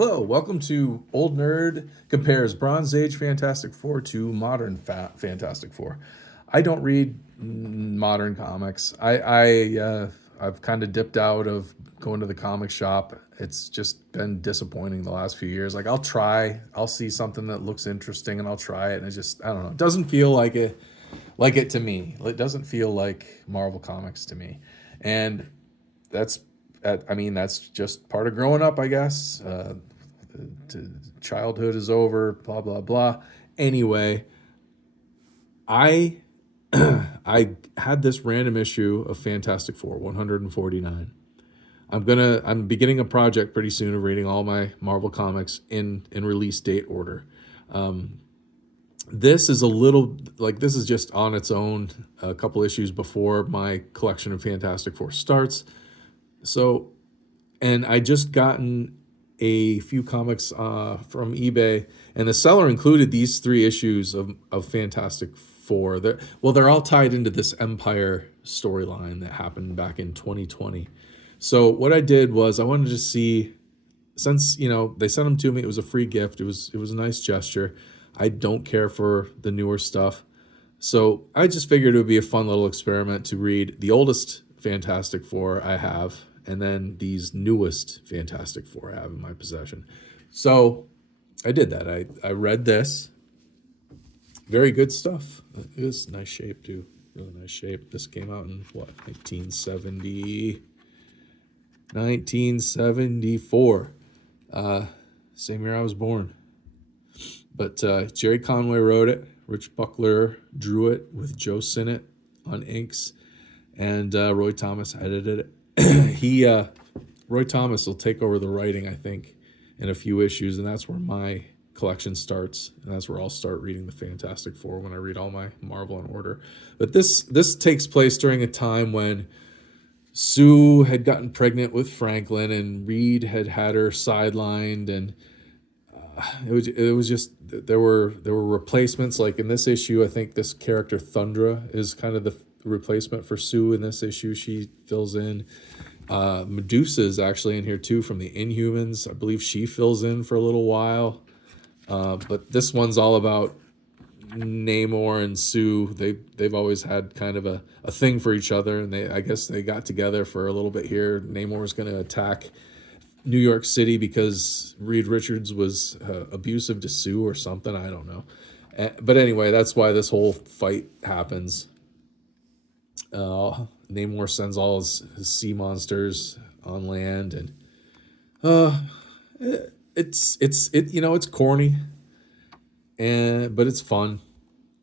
Hello, welcome to Old Nerd Compares Bronze Age Fantastic Four to Modern Fantastic Four. I don't read modern comics. I've kind of dipped out of going to the comic shop. It's just been disappointing the last few years. Like I'll see something that looks interesting and I'll try it, and I don't know. It doesn't feel like it to me. It doesn't feel like Marvel Comics to me, and that's that's just part of growing up, I guess. Childhood is over, blah blah blah. Anyway, I I had this random issue of Fantastic Four 149. I'm beginning a project pretty soon of reading all my Marvel comics in release date order. This is a little like this is just on its own a couple issues before my collection of Fantastic Four starts. So, and I just gotten a few comics from eBay, and the seller included these three issues of Fantastic Four. They're all tied into this Empire storyline that happened back in 2020. So what I did was I wanted to see, since they sent them to me, it was a free gift. It was a nice gesture. I don't care for the newer stuff, so I just figured it would be a fun little experiment to read the oldest Fantastic Four I have, and then these newest Fantastic Four I have in my possession. So I did that. I read this. Very good stuff. It was nice shape too. Really nice shape. This came out in what, 1974. Same year I was born. But Jerry Conway wrote it. Rich Buckler drew it with Joe Sinnott on inks, and Roy Thomas edited it. Roy Thomas will take over the writing, I think, in a few issues, and that's where my collection starts, and that's where I'll start reading the Fantastic Four when I read all my Marvel in order. But this takes place during a time when Sue had gotten pregnant with Franklin, and Reed had her sidelined, and it was just there were replacements. Like in this issue, I think this character Thundra is kind of the replacement for Sue in this issue. She fills in. Medusa is actually in here too from the Inhumans. I believe she fills in for a little while. But this one's all about Namor and Sue. They've always had kind of a thing for each other, and I guess they got together for a little bit here. Namor was going to attack New York City because Reed Richards was abusive to Sue or something. I don't know. But anyway, that's why this whole fight happens. Namor sends all his sea monsters on land, and it's corny, but it's fun,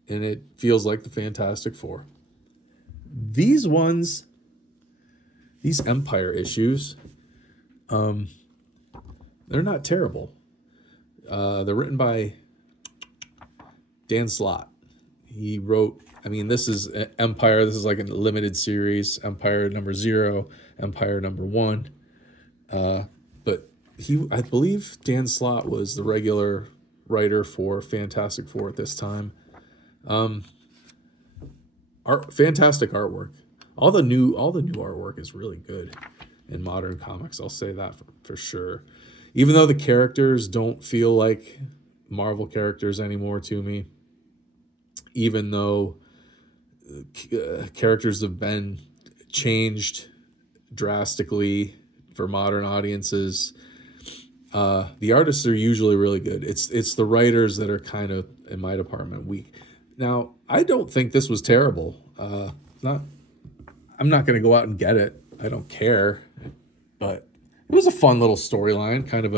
and it feels like the Fantastic Four. These Empire issues, they're not terrible. They're written by Dan Slott. He wrote, this is Empire. This is like a limited series. Empire number 0, Empire number 1. But I believe Dan Slott was the regular writer for Fantastic Four at this time. Fantastic artwork. All the new artwork is really good in modern comics. I'll say that for sure. Even though the characters don't feel like Marvel characters anymore to me. Even though characters have been changed drastically for modern audiences, the artists are usually really good. It's the writers that are kind of, in my department, weak. Now, I don't think this was terrible. I'm not going to go out and get it. I don't care. But it was a fun little storyline, kind of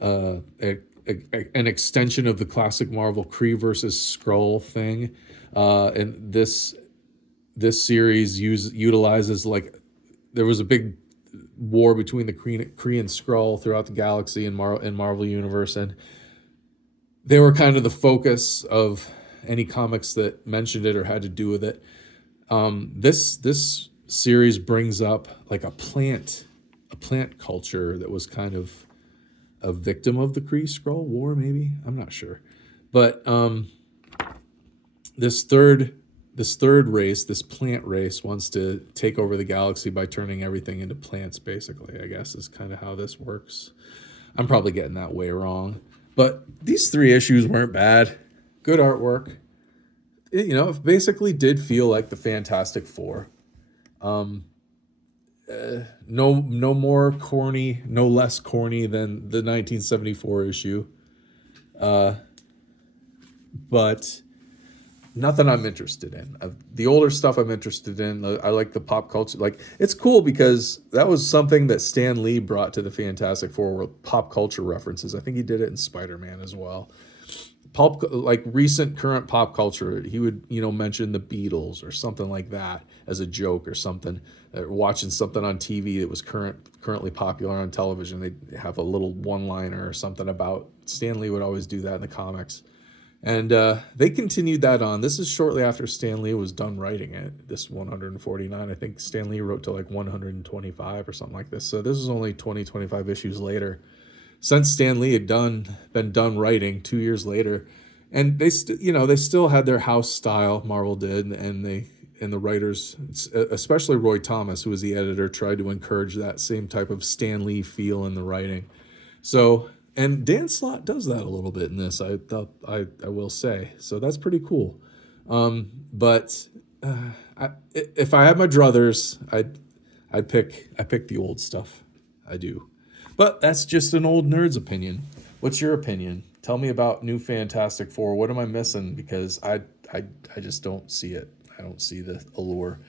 an extension of the classic Marvel Kree versus Skrull thing. And this series utilizes, like, there was a big war between the Kree and Skrull throughout the galaxy in Marvel Universe, and they were kind of the focus of any comics that mentioned it or had to do with it. This series brings up like a plant culture that was kind of a victim of the Kree Skrull War, maybe. I'm not sure. But this third race, this plant race, wants to take over the galaxy by turning everything into plants, basically, I guess, is kind of how this works. I'm probably getting that way wrong. But these 3 issues weren't bad. Good artwork. It basically did feel like the Fantastic Four. No more corny, no less corny than the 1974 issue. But nothing I'm interested in. The older stuff I'm interested in. I like the pop culture. Like, it's cool because that was something that Stan Lee brought to the Fantastic Four, with pop culture references. I think he did it in Spider-Man as well. Like recent current pop culture, he would mention the Beatles or something like that as a joke or something. Watching something on TV that was currently popular on television, they'd have a little one-liner or something about. Stan Lee would always do that in the comics. And they continued that on. This is shortly after Stan Lee was done writing it, this 149. I think Stan Lee wrote to like 125 or something like this. So this was only 25 issues later, since Stan Lee had been done writing 2 years later. And they still had their house style, Marvel did, and the writers, especially Roy Thomas, who was the editor, tried to encourage that same type of Stan Lee feel in the writing. So, and Dan Slott does that a little bit in this, I will say. So that's pretty cool. But if I had my druthers, I'd pick the old stuff. I do. But that's just an old nerd's opinion. What's your opinion? Tell me about New Fantastic Four. What am I missing? Because I just don't see it. I don't see the allure.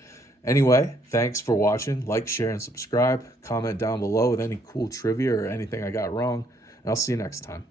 Anyway, thanks for watching. Like, share, and subscribe. Comment down below with any cool trivia or anything I got wrong. And I'll see you next time.